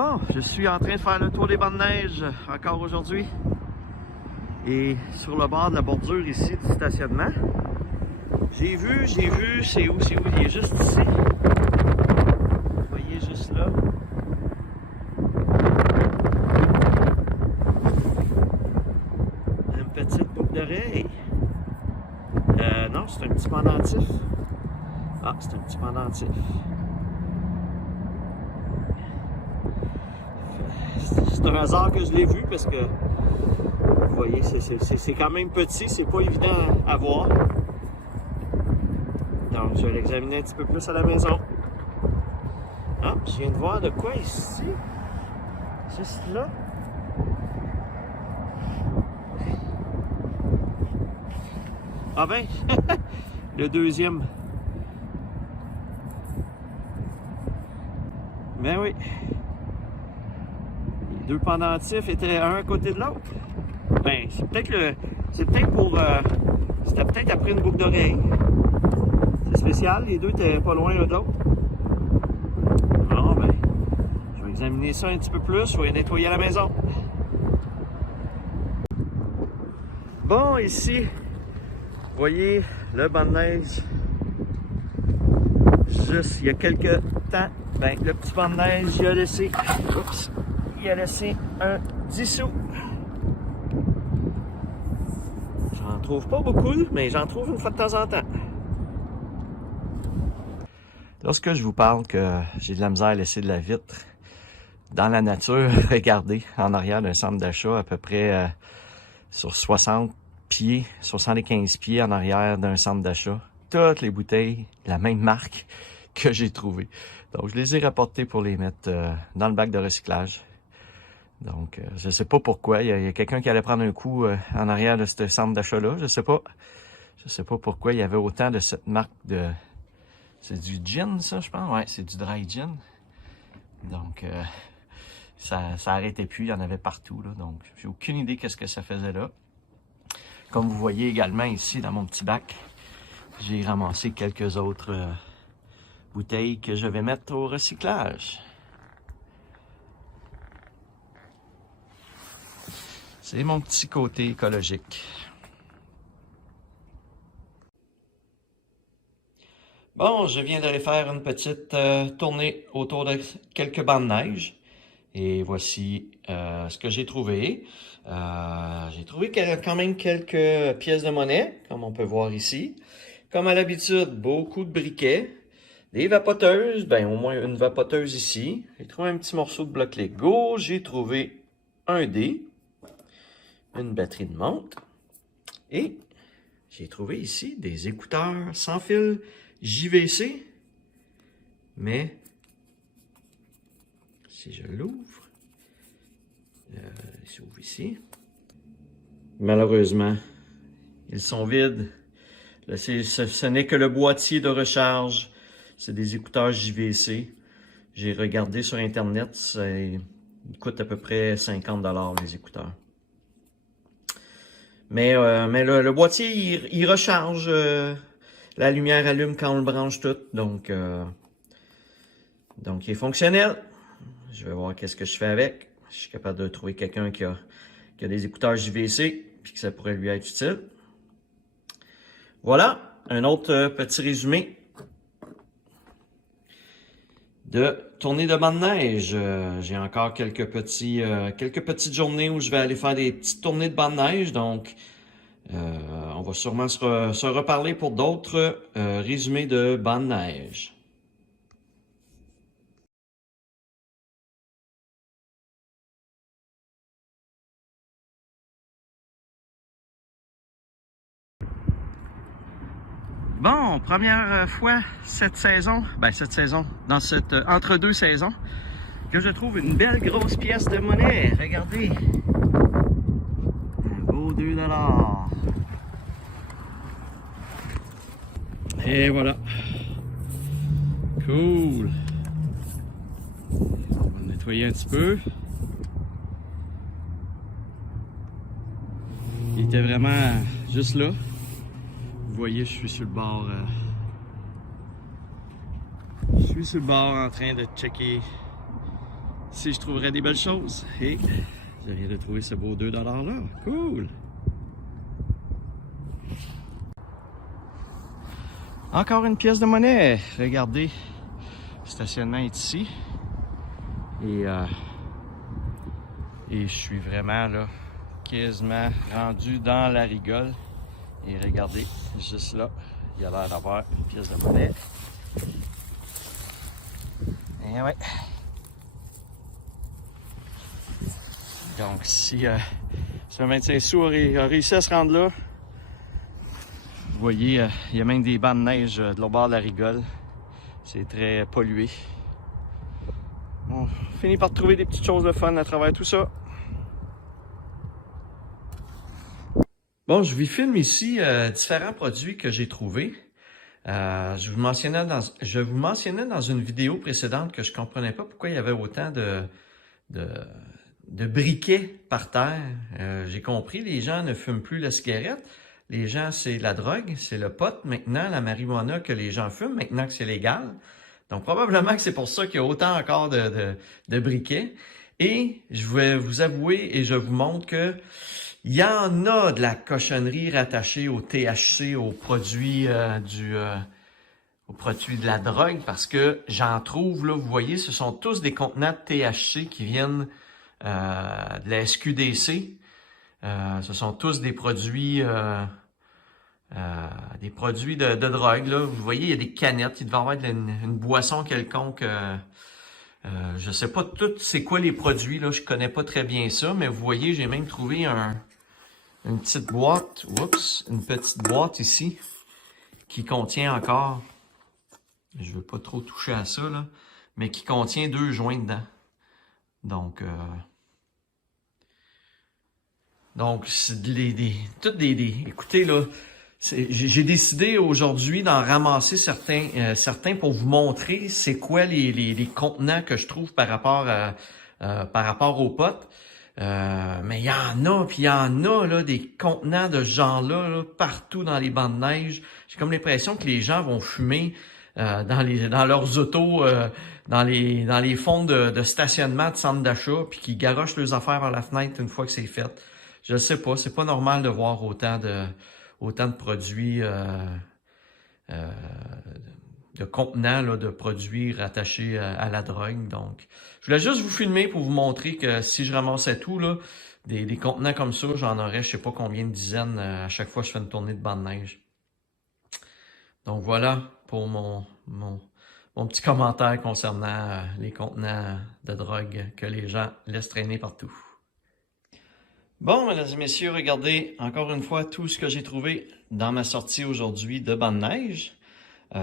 Bon, je suis en train de faire le tour des bancs de neige encore aujourd'hui. Et sur le bord de la bordure ici du stationnement, j'ai vu, c'est où, il est juste ici. Vous voyez juste là. Une petite boucle d'oreille. Non, c'est un petit pendentif. Ah, c'est un petit pendentif. C'est un hasard que je l'ai vu parce que, vous voyez, c'est quand même petit, c'est pas évident à voir. Donc, je vais l'examiner un petit peu plus à la maison. Ah, je viens de voir de quoi ici. Juste là. Ah ben, le deuxième. Ben oui. Les deux pendentifs étaient un à côté de l'autre. Ben, c'était peut-être après une boucle d'oreille. C'est spécial, les deux étaient pas loin l'un de l'autre. Bon, ben, je vais examiner ça un petit peu plus, je vais nettoyer à la maison. Bon, ici, vous voyez le banc de neige. Juste il y a quelques temps, ben, le petit banc de neige, il a laissé un 10 sous. J'en trouve pas beaucoup, mais j'en trouve une fois de temps en temps. Lorsque je vous parle que j'ai de la misère à laisser de la vitre dans la nature, regardez, en arrière d'un centre d'achat, à peu près sur 60 pieds, 75 pieds en arrière d'un centre d'achat, toutes les bouteilles de la même marque que j'ai trouvées. Donc, je les ai rapportées pour les mettre dans le bac de recyclage. Donc, je ne sais pas pourquoi. Il y a quelqu'un qui allait prendre un coup en arrière de ce centre d'achat-là. Je sais pas. Je sais pas pourquoi il y avait autant de cette marque de... C'est du gin, ça, je pense? Ouais, c'est du dry gin. Donc, ça arrêtait plus. Il y en avait partout, là. Donc, j'ai aucune idée qu'est-ce que ça faisait là. Comme vous voyez également ici, dans mon petit bac, j'ai ramassé quelques autres bouteilles que je vais mettre au recyclage. C'est mon petit côté écologique. Bon, je viens d'aller faire une petite tournée autour de quelques bancs de neige. Et voici ce que j'ai trouvé. J'ai trouvé quand même quelques pièces de monnaie, comme on peut voir ici. Comme à l'habitude, beaucoup de briquets. Des vapoteuses, ben au moins une vapoteuse ici. J'ai trouvé un petit morceau de bloc Lego. J'ai trouvé un dé. Une batterie de montre. Et j'ai trouvé ici des écouteurs sans fil JVC. Mais, si je l'ouvre, il s'ouvre ici. Malheureusement, ils sont vides. Là, ce n'est que le boîtier de recharge. C'est des écouteurs JVC. J'ai regardé sur Internet, ça coûte à peu près 50 $ les écouteurs. Mais le boîtier, il recharge. La lumière allume quand on le branche tout. Donc il est fonctionnel. Je vais voir qu'est-ce que je fais avec. Je suis capable de trouver quelqu'un qui a des écouteurs JVC puis que ça pourrait lui être utile. Voilà, un autre petit résumé de tournée de banc de neige. J'ai encore quelques petites journées où je vais aller faire des petites tournées de banc de neige. Donc, on va sûrement se reparler pour d'autres résumés de banc de neige. Bon, première fois cette saison, dans cette entre-deux saisons, que je trouve une belle grosse pièce de monnaie. Regardez, un beau 2 $. Et voilà. Cool. On va le nettoyer un petit peu. Il était vraiment juste là. Vous voyez, je suis sur le bord. Je suis sur le bord en train de checker si je trouverais des belles choses. Et je viens de trouver ce beau 2 $ là. Cool! Encore une pièce de monnaie. Regardez, le stationnement est ici. Et je suis vraiment là, quasiment rendu dans la rigole. Et regardez, juste là, il y a l'air d'avoir une pièce de monnaie. Et ouais. Donc si ce 25 sous a réussi à se rendre là, vous voyez, il y a même des bancs de neige de l'autre bord de la rigole. C'est très pollué. On finit par trouver des petites choses de fun à travers tout ça. Bon, je vous filme ici différents produits que j'ai trouvés. Je vous mentionnais dans une vidéo précédente que je comprenais pas pourquoi il y avait autant de briquets par terre. J'ai compris, les gens ne fument plus la cigarette. Les gens, c'est la drogue, c'est le pot maintenant, la marijuana que les gens fument maintenant que c'est légal. Donc probablement que c'est pour ça qu'il y a autant encore de briquets. Et je vais vous avouer et je vous montre que il y en a de la cochonnerie rattachée au THC, aux produits aux produits de la drogue, parce que j'en trouve, là, vous voyez, ce sont tous des contenants de THC qui viennent de la SQDC. Ce sont tous des produits de drogue, là. Vous voyez, il y a des canettes, il devait y avoir une boisson quelconque. Je sais pas tout c'est quoi les produits, là, je connais pas très bien ça, mais vous voyez, j'ai même trouvé une petite boîte, une petite boîte ici, qui contient encore, je veux pas trop toucher à ça, là, mais qui contient 2 joints dedans. Donc c'est écoutez, là, j'ai décidé aujourd'hui d'en ramasser certains pour vous montrer c'est quoi les contenants que je trouve par rapport aux potes. Mais il y en a, puis il y en a là, des contenants de ce genre-là là, partout dans les bancs de neige. J'ai comme l'impression que les gens vont fumer dans leurs autos, dans les fonds de stationnement de centres d'achat, puis qu'ils garochent leurs affaires par la fenêtre une fois que c'est fait. Je sais pas, c'est pas normal de voir autant de produits, de contenants là, de produits rattachés à la drogue. Donc, je voulais juste vous filmer pour vous montrer que si je ramassais tout, là, des contenants comme ça, j'en aurais je sais pas combien de dizaines à chaque fois que je fais une tournée de banc de neige. Donc voilà pour mon petit commentaire concernant les contenants de drogue que les gens laissent traîner partout. Bon, mesdames et messieurs, regardez encore une fois tout ce que j'ai trouvé dans ma sortie aujourd'hui de banc de neige. On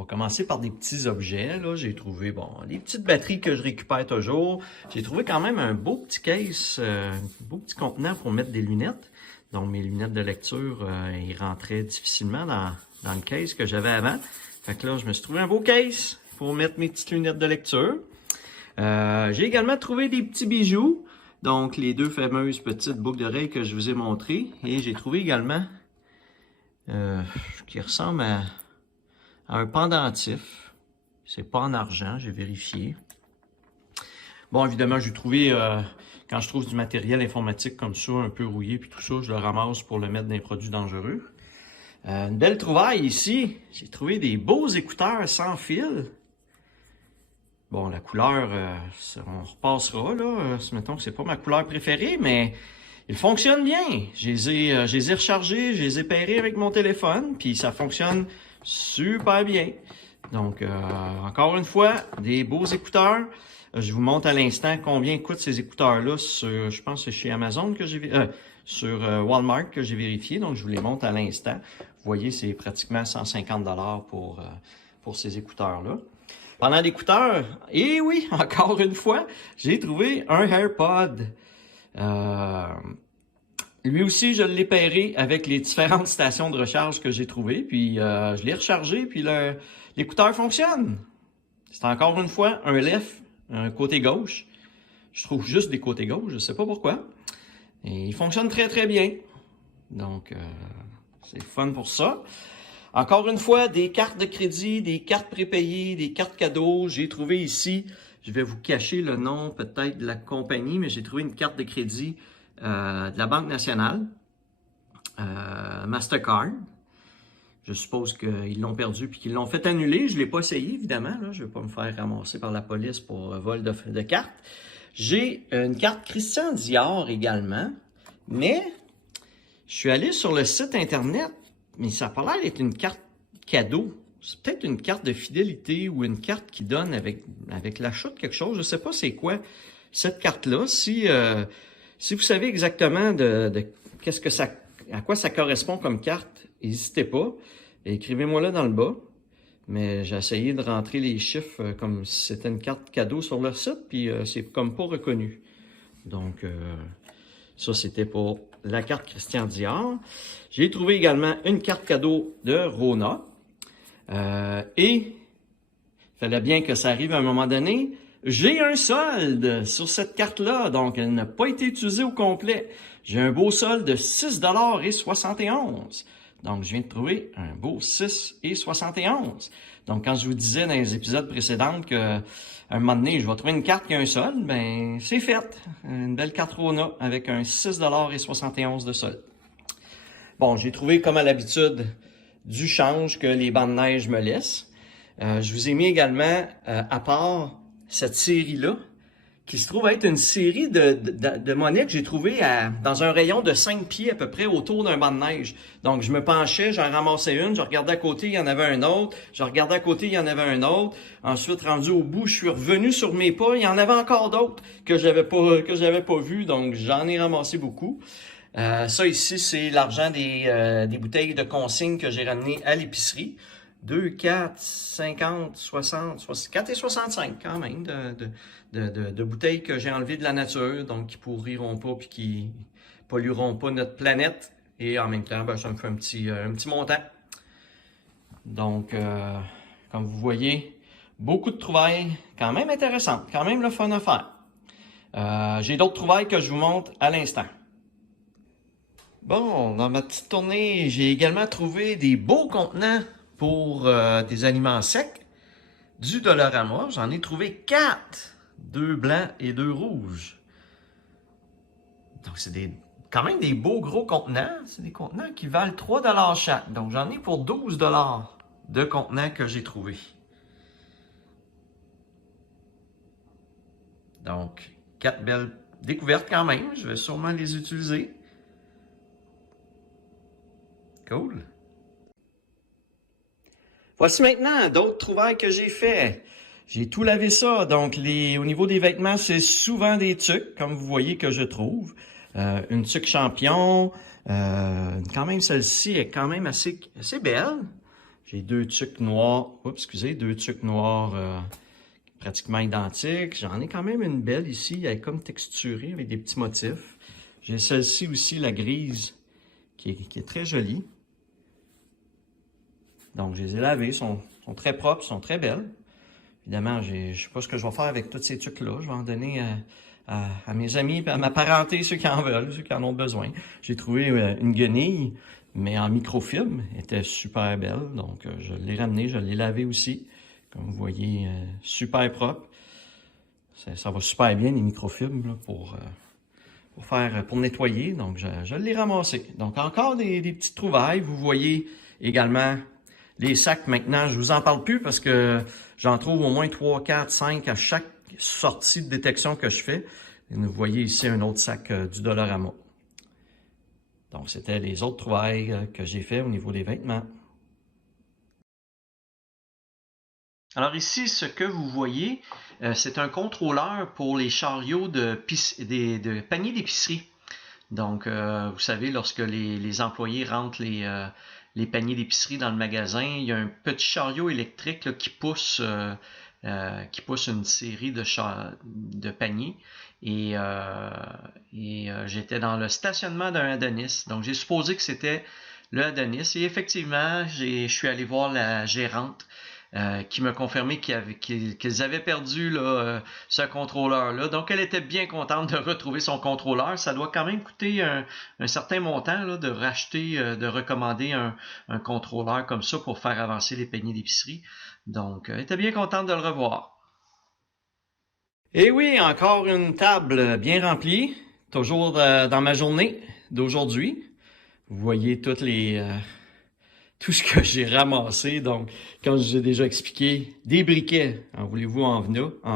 va commencer par des petits objets. Là, j'ai trouvé des petites batteries que je récupère toujours. J'ai trouvé quand même un beau petit case, un beau petit contenant pour mettre des lunettes. Donc mes lunettes de lecture, ils rentraient difficilement dans le case que j'avais avant. Fait que là, je me suis trouvé un beau case pour mettre mes petites lunettes de lecture. J'ai également trouvé des petits bijoux. Donc, les 2 fameuses petites boucles d'oreilles que je vous ai montrées. Et j'ai trouvé également qui ressemble à un pendentif. C'est pas en argent, j'ai vérifié. Bon, évidemment, j'ai trouvé, quand je trouve du matériel informatique comme ça, un peu rouillé, puis tout ça, je le ramasse pour le mettre dans les produits dangereux. Une belle trouvaille ici. J'ai trouvé des beaux écouteurs sans fil. Bon, la couleur, on repassera, là. Mettons que c'est pas ma couleur préférée, mais ils fonctionnent bien. Je les ai rechargés, je les ai pairés avec mon téléphone, puis ça fonctionne super bien. Donc, encore une fois, des beaux écouteurs. Je vous montre à l'instant combien coûtent ces écouteurs-là sur, je pense que c'est chez Amazon que j'ai sur Walmart que j'ai vérifié. Donc, je vous les montre à l'instant. Vous voyez, c'est pratiquement 150 $ pour ces écouteurs-là. Pendant l'écouteur, et oui, encore une fois, j'ai trouvé un AirPod. Lui aussi, je l'ai pairé avec les différentes stations de recharge que j'ai trouvées. Puis, je l'ai rechargé, puis l'écouteur fonctionne. C'est encore une fois un left, un côté gauche. Je trouve juste des côtés gauche, je ne sais pas pourquoi. Et il fonctionne très, très bien. Donc, c'est fun pour ça. Encore une fois, des cartes de crédit, des cartes prépayées, des cartes cadeaux. J'ai trouvé ici Je vais vous cacher le nom peut-être de la compagnie, mais j'ai trouvé une carte de crédit de la Banque nationale, Mastercard. Je suppose qu'ils l'ont perdu puis qu'ils l'ont fait annuler. Je ne l'ai pas essayé, évidemment. Là. Je ne vais pas me faire ramasser par la police pour vol de cartes. J'ai une carte Christian Dior également, mais je suis allé sur le site Internet, mais ça a pas l'air d'être une carte cadeau. C'est peut-être une carte de fidélité ou une carte qui donne avec l'achat de quelque chose. Je ne sais pas c'est quoi cette carte-là. Si vous savez exactement qu'est-ce que ça, à quoi ça correspond comme carte, n'hésitez pas. Écrivez-moi là dans le bas. Mais j'ai essayé de rentrer les chiffres comme si c'était une carte cadeau sur leur site, puis c'est comme pas reconnu. Donc, ça, c'était pour la carte Christian Dior. J'ai trouvé également une carte cadeau de Rona. Et il fallait bien que ça arrive à un moment donné. J'ai un solde sur cette carte-là, donc elle n'a pas été utilisée au complet. J'ai un beau solde de 6,71 $. Donc, je viens de trouver un beau 6,71 $. Donc, quand je vous disais dans les épisodes précédents qu'à un moment donné, je vais trouver une carte qui a un solde, ben c'est fait. Une belle carte Rona avec un 6,71 $ de solde. Bon, j'ai trouvé, comme à l'habitude, du change que les bancs de neige me laissent. Je vous ai mis également à part cette série-là, qui se trouve être une série de monnaies que j'ai trouvées dans un rayon de 5 pieds à peu près autour d'un banc de neige. Donc, je me penchais, j'en ramassais une, je regardais à côté, il y en avait un autre, je regardais à côté, il y en avait un autre. Ensuite, rendu au bout, je suis revenu sur mes pas, il y en avait encore d'autres que j'avais pas vu, donc j'en ai ramassé beaucoup. Ça ici, c'est l'argent des bouteilles de consigne que j'ai ramené à l'épicerie. 2, 4, 50, 60, 4,65 quand même de bouteilles que j'ai enlevées de la nature, donc qui pourriront pas puis qui pollueront pas notre planète. Et en même temps, ben, ça me fait un petit montant. Donc, comme vous voyez, beaucoup de trouvailles quand même intéressantes, quand même le fun à faire. J'ai d'autres trouvailles que je vous montre à l'instant. Bon, dans ma petite tournée, j'ai également trouvé des beaux contenants pour des aliments secs du Dollarama. J'en ai trouvé 4, 2 blancs et 2 rouges. Donc, c'est quand même des beaux gros contenants. C'est des contenants qui valent 3 $ chaque. Donc, j'en ai pour 12 $ de contenants que j'ai trouvés. Donc, 4 belles découvertes quand même. Je vais sûrement les utiliser. Cool. Voici maintenant d'autres trouvailles que j'ai fait. J'ai tout lavé ça, donc au niveau des vêtements, c'est souvent des tuques, comme vous voyez que je trouve. Une tuque champion, quand même celle-ci est quand même assez belle. J'ai deux tuques noires, deux tuques noires pratiquement identiques. J'en ai quand même une belle ici, elle est comme texturée avec des petits motifs. J'ai celle-ci aussi, la grise, qui est très jolie. Donc, je les ai lavées, sont très propres, sont très belles. Évidemment, je ne sais pas ce que je vais faire avec toutes ces tuques-là. Je vais en donner à mes amis, à ma parenté, ceux qui en veulent, ceux qui en ont besoin. J'ai trouvé une guenille, mais en microfilm. Elle était super belle, donc je l'ai ramenée, je l'ai lavée aussi. Comme vous voyez, super propre. Ça va super bien, les microfilms, là, pour nettoyer. Donc, je l'ai ramassé. Donc, encore des petites trouvailles. Vous voyez également les sacs, maintenant, je vous en parle plus parce que j'en trouve au moins 3, 4, 5 à chaque sortie de détection que je fais. Et vous voyez ici un autre sac du Dollarama. Donc, c'était les autres trouvailles que j'ai fait au niveau des vêtements. Alors ici, ce que vous voyez, c'est un contrôleur pour les chariots de paniers d'épicerie. Donc, vous savez, lorsque les employés rentrent les paniers d'épicerie dans le magasin, il y a un petit chariot électrique là, qui pousse une série de paniers. Et j'étais dans le stationnement d'un Adonis. Donc, j'ai supposé que c'était le Adonis. Et effectivement, je suis allé voir la gérante qui m'a confirmé qu'ils avaient perdu là, ce contrôleur-là. Donc, elle était bien contente de retrouver son contrôleur. Ça doit quand même coûter un certain montant là, de racheter, de recommander un contrôleur comme ça pour faire avancer les paniers d'épicerie. Donc, elle était bien contente de le revoir. Et oui, encore une table bien remplie, toujours dans ma journée d'aujourd'hui. Vous voyez tout ce que j'ai ramassé. Donc, comme je vous ai déjà expliqué, des briquets, en voulez-vous en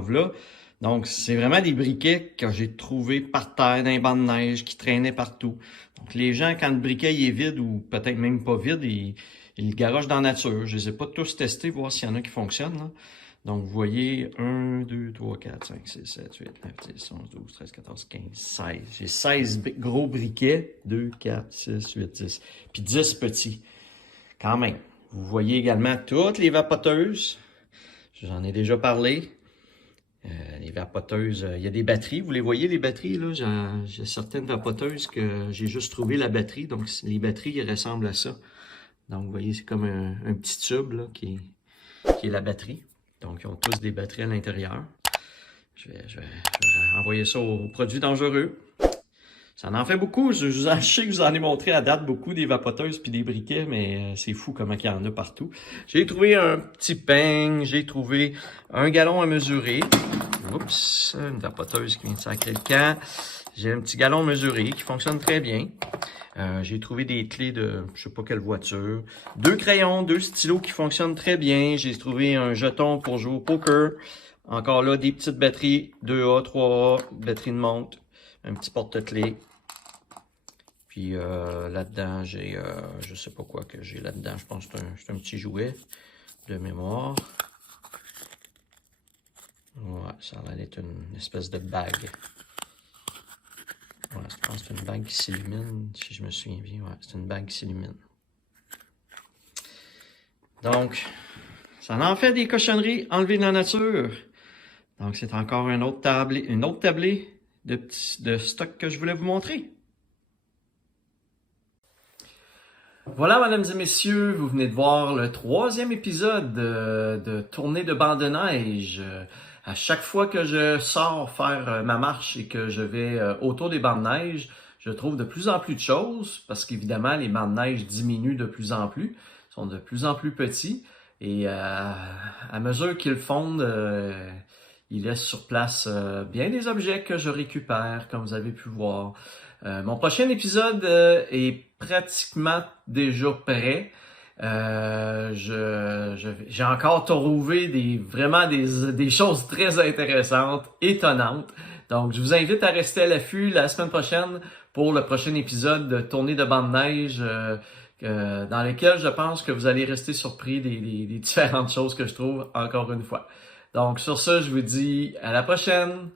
v'là. Donc, c'est vraiment des briquets que j'ai trouvés par terre dans les bancs de neige qui traînaient partout. Donc, les gens, quand le briquet il est vide ou peut-être même pas vide, ils le garochent dans la nature. Je les ai pas tous testés, voir s'il y en a qui fonctionnent, là. Donc, vous voyez, 1, 2, 3, 4, 5, 6, 7, 8, 9, 10, 11, 12, 13, 14, 15, 16. J'ai 16 gros briquets. 2, 4, 6, 8, 10. Puis 10 petits. Quand même. Vous voyez également toutes les vapoteuses. J'en ai déjà parlé. Les vapoteuses, il y a des batteries. Vous les voyez, les batteries, là? J'ai certaines vapoteuses que j'ai juste trouvé la batterie. Donc, les batteries, ils ressemblent à ça. Donc, vous voyez, c'est comme un petit tube, là, qui est la batterie. Donc, ils ont tous des batteries à l'intérieur. Je vais envoyer ça aux produits dangereux. Ça en fait beaucoup. Je sais que je vous en ai montré à date beaucoup des vapoteuses puis des briquets, mais c'est fou comment il y en a partout. J'ai trouvé un petit peigne, j'ai trouvé un gallon à mesurer. Oups, une vapoteuse qui vient de sacrer le camp. J'ai un petit gallon mesuré qui fonctionne très bien. J'ai trouvé des clés de je sais pas quelle voiture. 2 crayons, 2 stylos qui fonctionnent très bien. J'ai trouvé un jeton pour jouer au poker. Encore là, des petites batteries 2A, 3A, batterie de montre, un petit porte-clés. Puis là-dedans, j'ai je sais pas quoi que j'ai là-dedans. Je pense que c'est un petit jouet de mémoire. Ouais, ça a l'air d'être une espèce de bague. Ouais, je pense que c'est une bague qui s'illumine, si je me souviens bien. Ouais, c'est une bague qui s'illumine. Donc, ça en fait des cochonneries enlevées de la nature. Donc, c'est encore une autre tablée de stock que je voulais vous montrer. Voilà, mesdames et messieurs, vous venez de voir le 3e épisode de Tournée de bancs de neige. À chaque fois que je sors faire ma marche et que je vais autour des bancs de neige, je trouve de plus en plus de choses parce qu'évidemment, les bancs de neige diminuent de plus en plus, sont de plus en plus petits et à mesure qu'ils fondent, ils laissent sur place bien des objets que je récupère, comme vous avez pu voir. Mon prochain épisode est pratiquement déjà prêt. J'ai encore trouvé vraiment des choses très intéressantes, étonnantes. Donc, je vous invite à rester à l'affût la semaine prochaine pour le prochain épisode de Tournée de bancs de neige dans lequel je pense que vous allez rester surpris des différentes choses que je trouve encore une fois. Donc, sur ça, je vous dis à la prochaine!